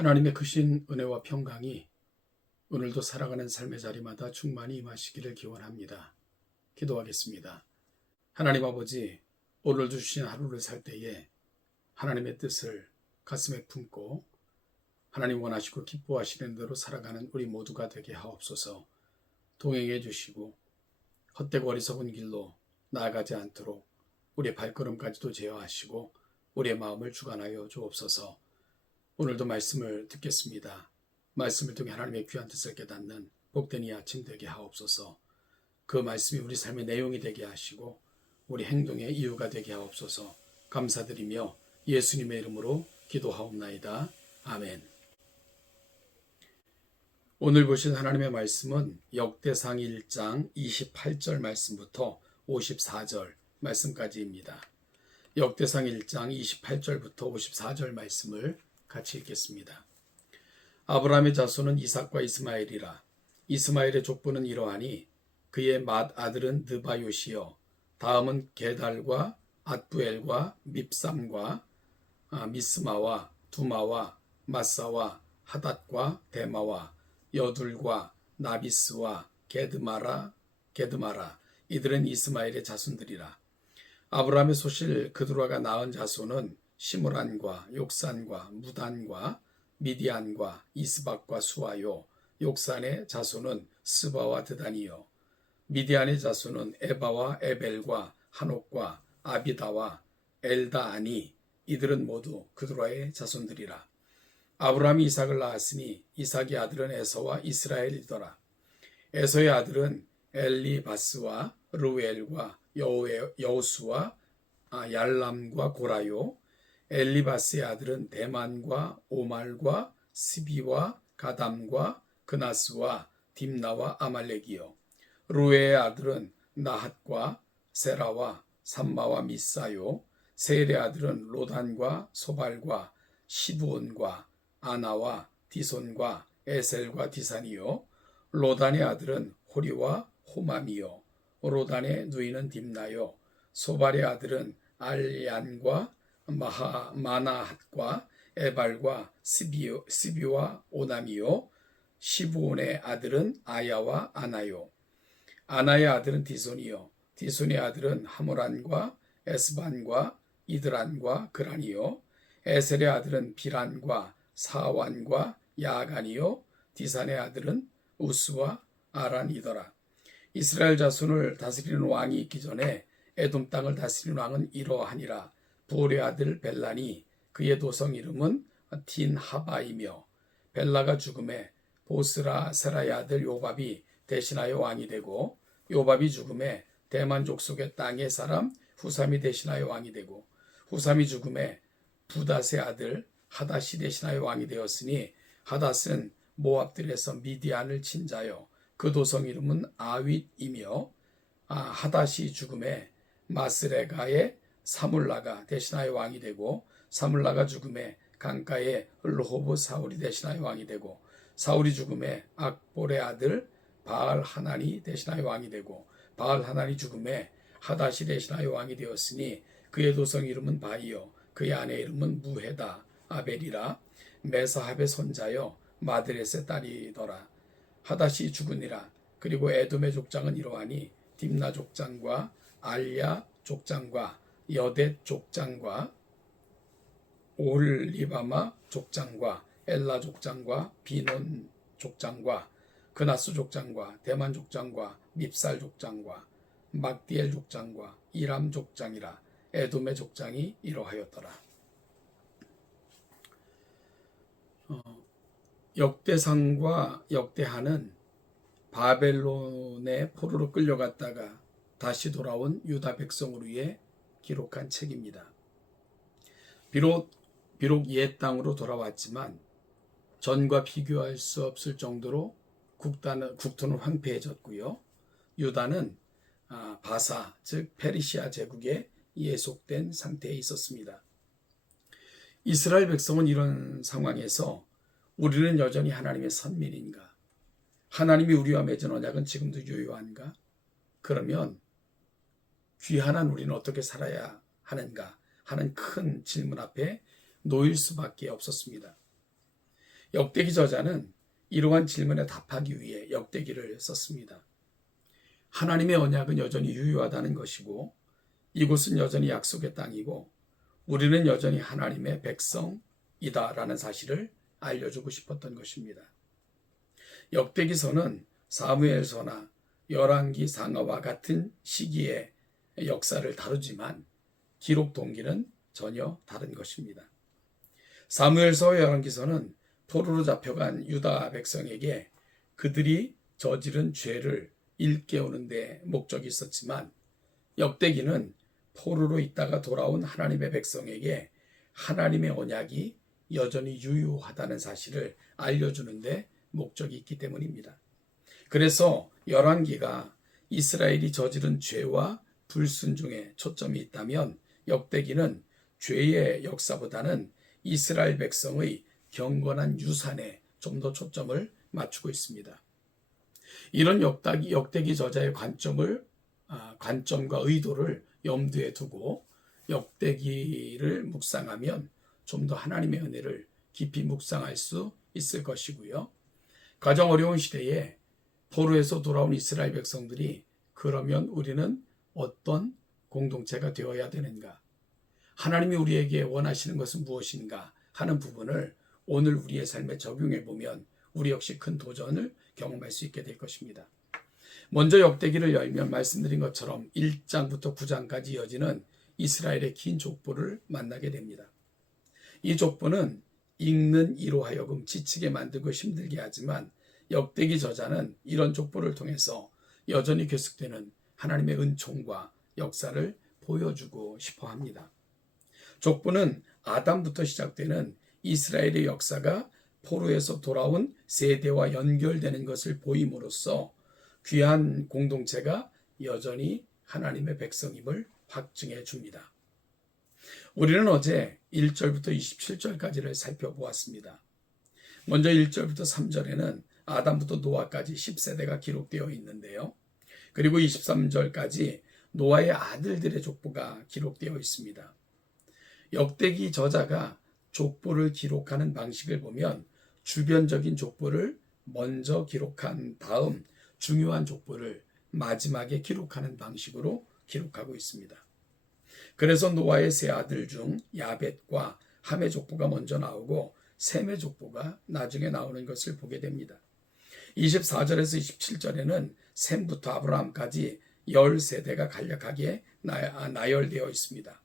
하나님의 크신 은혜와 평강이 오늘도 살아가는 삶의 자리마다 충만히 임하시기를 기원합니다. 기도하겠습니다. 하나님 아버지, 오늘도 주신 하루를 살 때에 하나님의 뜻을 가슴에 품고 하나님 원하시고 기뻐하시는 대로 살아가는 우리 모두가 되게 하옵소서. 동행해 주시고 헛되고 어리석은 길로 나아가지 않도록 우리의 발걸음까지도 제어하시고 우리의 마음을 주관하여 주옵소서. 오늘도 말씀을 듣겠습니다. 말씀을 통해 하나님의 귀한 뜻을 깨닫는 복된 이 아침 되게 하옵소서. 그 말씀이 우리 삶의 내용이 되게 하시고 우리 행동의 이유가 되게 하옵소서. 감사드리며 예수님의 이름으로 기도하옵나이다. 아멘. 오늘 보실 하나님의 말씀은 역대상 1장 28절 말씀부터 54절 말씀까지입니다. 역대상 1장 28절부터 54절 말씀을 같이 읽겠습니다. 아브라함의 자손은 이삭과 이스마엘이라. 이스마엘의 족보는 이러하니 그의 맏 아들은 느바요시여, 다음은 게달과 앗부엘과 밉삼과 미스마와 두마와 마사와 하닷과 데마와 여둘과 나비스와 게드마라. 이들은 이스마엘의 자손들이라. 아브라함의 소실 그드라가 낳은 자손은 시므란과 욕산과 무단과 미디안과 이스박과 수아요. 욕산의 자손은 스바와 드단이요. 미디안의 자손은 에바와 에벨과 한옥과 아비다와 엘다아니. 이들은 모두 그드라의 자손들이라. 아브라함이 이삭을 낳았으니 이삭의 아들은 에서와 이스라엘이더라. 에서의 아들은 엘리바스와 르우엘과 여우수와 얄람과 고라요. 엘리바스의 아들은 대만과 오말과 스비와 가담과 그나스와 딥나와 아말렉이요. 루에의 아들은 나핫과 세라와 삼마와 미사요. 세일의 아들은 로단과 소발과 시브온과 아나와 디손과 에셀과 디산이요. 로단의 아들은 호리와 호맘이요. 로단의 누이는 딥나요. 소발의 아들은 알얀과 마나핫과 에발과 스비와 오남이요. 시브온의 아들은 아야와 아나요. 아나의 아들은 디손이요. 디손의 아들은 하모란과 에스반과 이드란과 그란이요. 에셀의 아들은 비란과 사완과 야간이요. 디산의 아들은 우스와 아란이더라. 이스라엘 자손을 다스리는 왕이 있기 전에 에돔 땅을 다스리는 왕은 이러하니라. 부올의 아들 벨란이 그의 도성 이름은 딘하바이며, 벨라가 죽음에 보스라 세라의 아들 요밥이 대신하여 왕이 되고, 요밥이 죽음에 대만 족속의 땅의 사람 후삼이 대신하여 왕이 되고, 후삼이 죽음에 부닷의 아들 하닷이 대신하여 왕이 되었으니, 하닷은 모압들에서 미디안을 친 자요. 그 도성 이름은 아윗이며, 하닷이 죽음에 마스레가의 사물라가 대신하여 왕이 되고, 사물라가 죽음에 강가의 르호브 사울이 대신하여 왕이 되고, 사울이 죽음에 악볼의 아들 바알 하난이 대신하여 왕이 되고, 바알 하나니 죽음에 하다시 레시나의 왕이 되었으니 그의 도성 이름은 바이요 그의 아내 이름은 무헤다 아벨이라. 메사합의 손자여 마드렛의 딸이더라. 하다시 죽으니라. 그리고 에돔의 족장은 이러하니 딥나 족장과 알야 족장과 여댓 족장과 올리바마 족장과 엘라 족장과 비논 족장과 그나스 족장과 대만 족장과 밉살 족장과 막디엘 족장과 이람 족장이라. 에돔의 족장이 이러하였더라. 역대상과 역대하는 바벨론의 포로로 끌려갔다가 다시 돌아온 유다 백성을 위해 기록한 책입니다. 비록 옛 땅으로 돌아왔지만 전과 비교할 수 없을 정도로 국토는 황폐해졌고요. 유다는 바사, 즉 페르시아 제국에 예속된 상태에 있었습니다. 이스라엘 백성은 이런 상황에서 우리는 여전히 하나님의 선민인가? 하나님이 우리와 맺은 언약은 지금도 유효한가? 그러면 귀한한 우리는 어떻게 살아야 하는가 하는 큰 질문 앞에 놓일 수밖에 없었습니다. 역대기 저자는 이러한 질문에 답하기 위해 역대기를 썼습니다. 하나님의 언약은 여전히 유효하다는 것이고 이곳은 여전히 약속의 땅이고 우리는 여전히 하나님의 백성이다라는 사실을 알려주고 싶었던 것입니다. 역대기서는 사무엘서나 열왕기 상하와 같은 시기의 역사를 다루지만 기록 동기는 전혀 다른 것입니다. 사무엘서와 열왕기서는 포로로 잡혀간 유다 백성에게 그들이 저지른 죄를 일깨우는 데 목적이 있었지만 역대기는 포로로 있다가 돌아온 하나님의 백성에게 하나님의 언약이 여전히 유효하다는 사실을 알려주는 데 목적이 있기 때문입니다. 그래서 열왕기가 이스라엘이 저지른 죄와 불순종에 초점이 있다면 역대기는 죄의 역사보다는 이스라엘 백성의 경건한 유산에 좀 더 초점을 맞추고 있습니다. 이런 역대기 저자의 관점과 의도를 염두에 두고 역대기를 묵상하면 좀 더 하나님의 은혜를 깊이 묵상할 수 있을 것이고요. 가장 어려운 시대에 포로에서 돌아온 이스라엘 백성들이 그러면 우리는 어떤 공동체가 되어야 되는가? 하나님이 우리에게 원하시는 것은 무엇인가? 하는 부분을 오늘 우리의 삶에 적용해 보면 우리 역시 큰 도전을 경험할 수 있게 될 것입니다. 먼저 역대기를 열면 말씀드린 것처럼 1장부터 9장까지 이어지는 이스라엘의 긴 족보를 만나게 됩니다. 이 족보는 읽는 이로 하여금 지치게 만들고 힘들게 하지만 역대기 저자는 이런 족보를 통해서 여전히 계속되는 하나님의 은총과 역사를 보여주고 싶어 합니다. 족보는 아담부터 시작되는 이스라엘의 역사가 포로에서 돌아온 세대와 연결되는 것을 보임으로써 귀한 공동체가 여전히 하나님의 백성임을 확증해 줍니다. 우리는 어제 1절부터 27절까지를 살펴보았습니다. 먼저 1절부터 3절에는 아담부터 노아까지 10세대가 기록되어 있는데요. 그리고 23절까지 노아의 아들들의 족보가 기록되어 있습니다. 역대기 저자가 족보를 기록하는 방식을 보면 주변적인 족보를 먼저 기록한 다음 중요한 족보를 마지막에 기록하는 방식으로 기록하고 있습니다. 그래서 노아의 세 아들 중 야벳과 함의 족보가 먼저 나오고 셈의 족보가 나중에 나오는 것을 보게 됩니다. 24절에서 27절에는 셈부터 아브라함까지 10세대가 간략하게 나열되어 있습니다.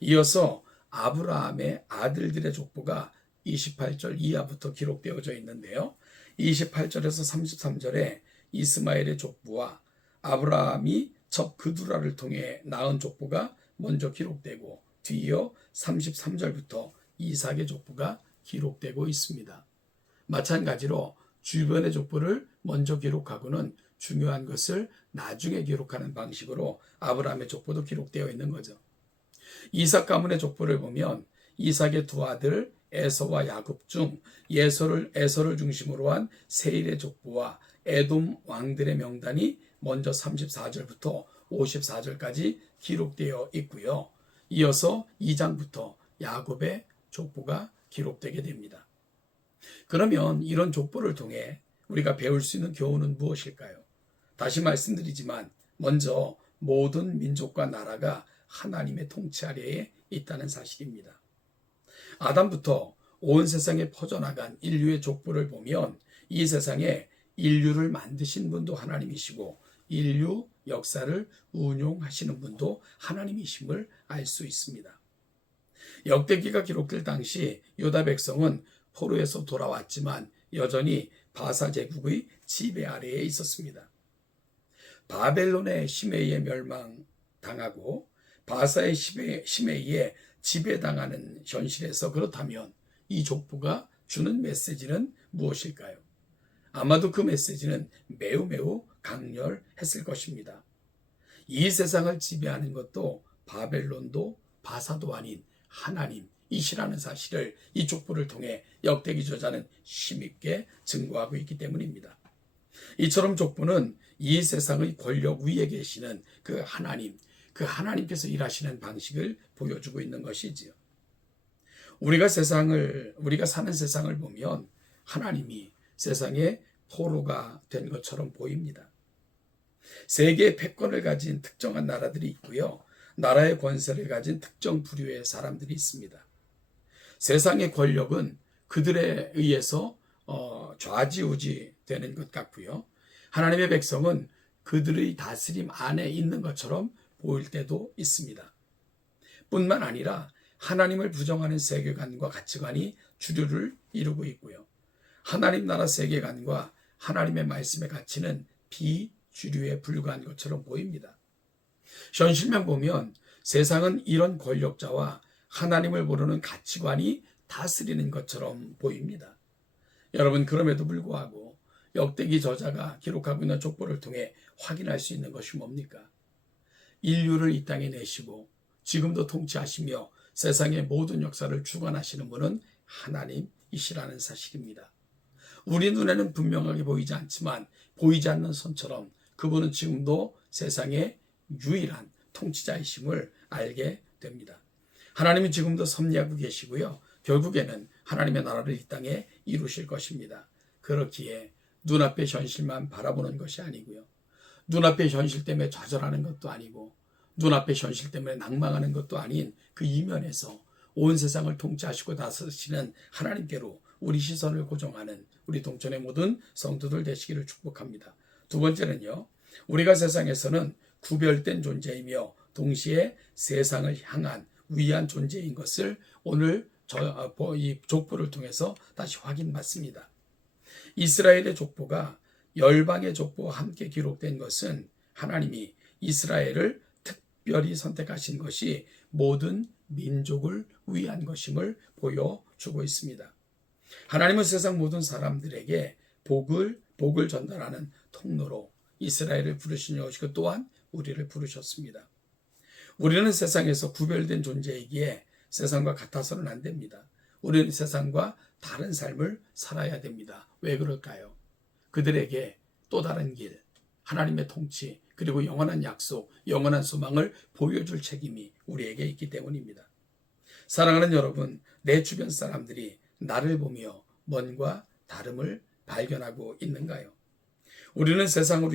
이어서 아브라함의 아들들의 족보가 28절 이하부터 기록되어져 있는데요. 28절에서 33절에 이스마엘의 족보와 아브라함이 첩 그두라를 통해 낳은 족보가 먼저 기록되고 뒤이어 33절부터 이삭의 족보가 기록되고 있습니다. 마찬가지로 주변의 족보를 먼저 기록하고는 중요한 것을 나중에 기록하는 방식으로 아브라함의 족보도 기록되어 있는 거죠. 이삭 가문의 족보를 보면 이삭의 두 아들 에서와 야곱 중 에서를 중심으로 한 세일의 족보와 에돔 왕들의 명단이 먼저 34절부터 54절까지 기록되어 있고요. 이어서 2장부터 야곱의 족보가 기록되게 됩니다. 그러면 이런 족보를 통해 우리가 배울 수 있는 교훈은 무엇일까요? 다시 말씀드리지만 먼저 모든 민족과 나라가 하나님의 통치 아래에 있다는 사실입니다. 아담부터 온 세상에 퍼져나간 인류의 족보를 보면 이 세상에 인류를 만드신 분도 하나님이시고 인류 역사를 운용하시는 분도 하나님이심을 알 수 있습니다. 역대기가 기록될 당시 유다 백성은 포로에서 돌아왔지만 여전히 바사 제국의 지배 아래에 있었습니다. 바벨론의 시메이에 멸망당하고 바사의 시메이에 지배당하는 현실에서 그렇다면 이 족보가 주는 메시지는 무엇일까요? 아마도 그 메시지는 매우 강렬했을 것입니다. 이 세상을 지배하는 것도 바벨론도 바사도 아닌 하나님이시라는 사실을 이 족보를 통해 역대기 저자는 힘있게 증거하고 있기 때문입니다. 이처럼 족보는 이 세상의 권력 위에 계시는 그 하나님께서 일하시는 방식을 보여주고 있는 것이지요. 우리가 사는 세상을 보면 하나님이 세상의 포로가 된 것처럼 보입니다. 세계의 패권을 가진 특정한 나라들이 있고요. 나라의 권세를 가진 특정 부류의 사람들이 있습니다. 세상의 권력은 그들에 의해서 좌지우지 되는 것 같고요. 하나님의 백성은 그들의 다스림 안에 있는 것처럼 보일 때도 있습니다. 뿐만 아니라 하나님을 부정하는 세계관과 가치관이 주류를 이루고 있고요. 하나님 나라 세계관과 하나님의 말씀의 가치는 비주류에 불과한 것처럼 보입니다. 현실만 보면 세상은 이런 권력자와 하나님을 모르는 가치관이 다스리는 것처럼 보입니다. 여러분, 그럼에도 불구하고 역대기 저자가 기록하고 있는 족보를 통해 확인할 수 있는 것이 뭡니까? 인류를 이 땅에 내시고 지금도 통치하시며 세상의 모든 역사를 주관하시는 분은 하나님이시라는 사실입니다. 우리 눈에는 분명하게 보이지 않지만 보이지 않는 선처럼 그분은 지금도 세상의 유일한 통치자이심을 알게 됩니다. 하나님은 지금도 섭리하고 계시고요. 결국에는 하나님의 나라를 이 땅에 이루실 것입니다. 그렇기에 눈앞의 현실만 바라보는 것이 아니고요. 눈앞의 현실 때문에 좌절하는 것도 아니고 눈앞의 현실 때문에 낭망하는 것도 아닌 그 이면에서 온 세상을 통치하시고 다스리시는 하나님께로 우리 시선을 고정하는 우리 동천의 모든 성도들 되시기를 축복합니다. 두 번째는요. 우리가 세상에서는 구별된 존재이며 동시에 세상을 향한 위한 존재인 것을 오늘 이 족보를 통해서 다시 확인받습니다. 이스라엘의 족보가 열방의 족보와 함께 기록된 것은 하나님이 이스라엘을 특별히 선택하신 것이 모든 민족을 위한 것임을 보여주고 있습니다. 하나님은 세상 모든 사람들에게 복을 전달하는 통로로 이스라엘을 부르신 것이고 또한 우리를 부르셨습니다. 우리는 세상에서 구별된 존재이기에 세상과 같아서는 안 됩니다. 우리는 세상과 다른 삶을 살아야 됩니다. 왜 그럴까요? 그들에게 또 다른 길, 하나님의 통치, 그리고 영원한 약속, 영원한 소망을 보여줄 책임이 우리에게 있기 때문입니다. 사랑하는 여러분, 내 주변 사람들이 나를 보며 뭔가 다름을 발견하고 있는가요? 우리는 세상을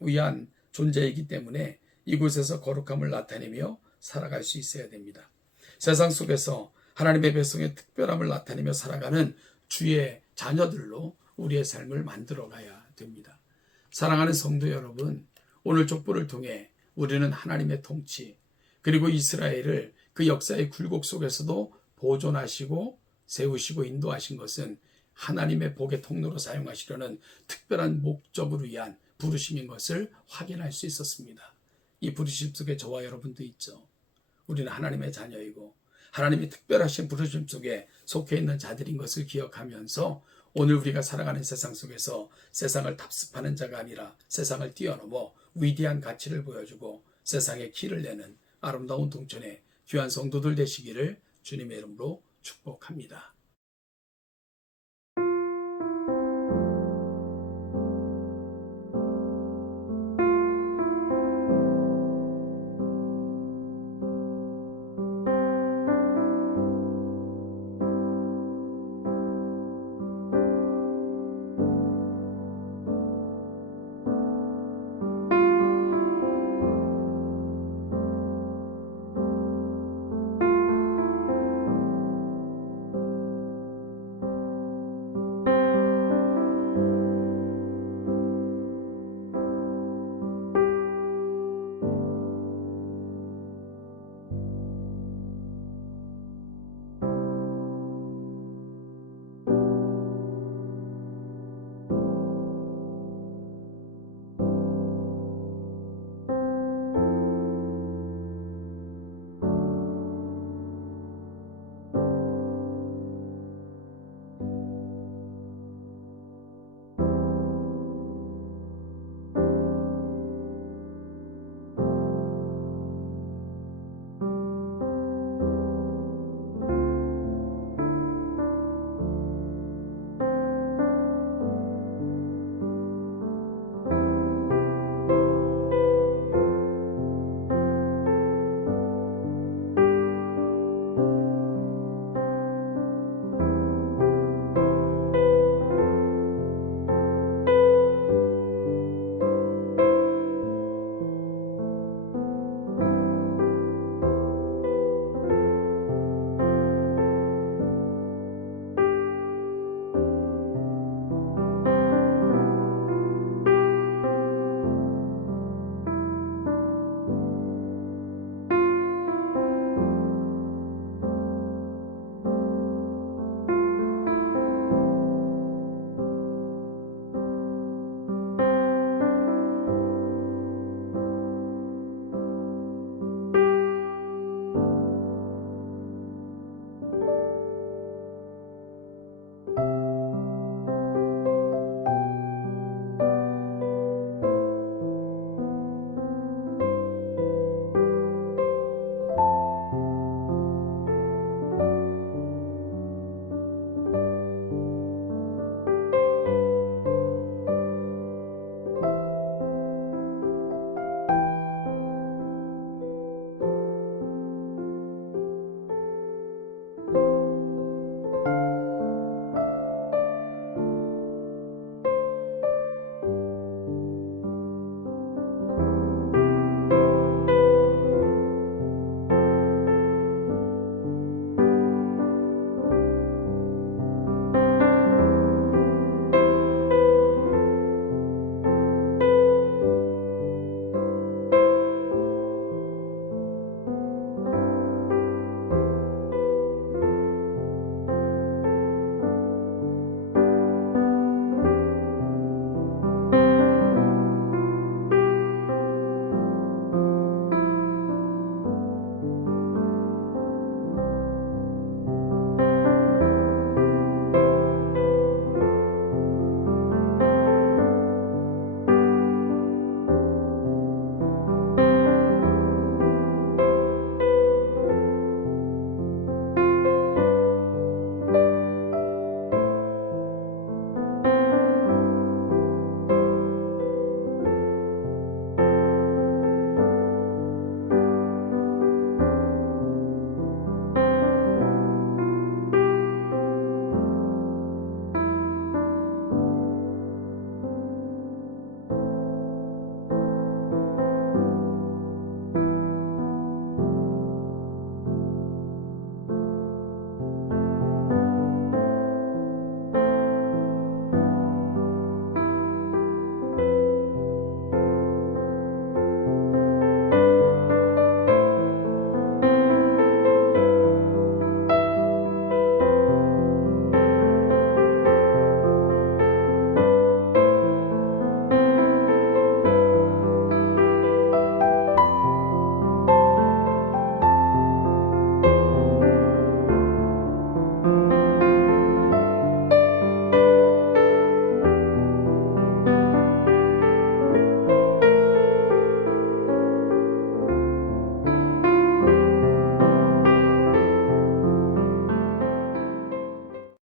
위한 존재이기 때문에 이곳에서 거룩함을 나타내며 살아갈 수 있어야 됩니다. 세상 속에서 하나님의 백성의 특별함을 나타내며 살아가는 주의 자녀들로 우리의 삶을 만들어가야 됩니다. 사랑하는 성도 여러분, 오늘 족보를 통해 우리는 하나님의 통치, 그리고 이스라엘을 그 역사의 굴곡 속에서도 보존하시고 세우시고 인도하신 것은 하나님의 복의 통로로 사용하시려는 특별한 목적을 위한 부르심인 것을 확인할 수 있었습니다. 이 부르심 속에 저와 여러분도 있죠. 우리는 하나님의 자녀이고 하나님이 특별하신 부르심 속에 속해 있는 자들인 것을 기억하면서 오늘 우리가 살아가는 세상 속에서 세상을 답습하는 자가 아니라 세상을 뛰어넘어 위대한 가치를 보여주고 세상에 길을 내는 아름다운 동천의 귀한 성도들 되시기를 주님의 이름으로 축복합니다.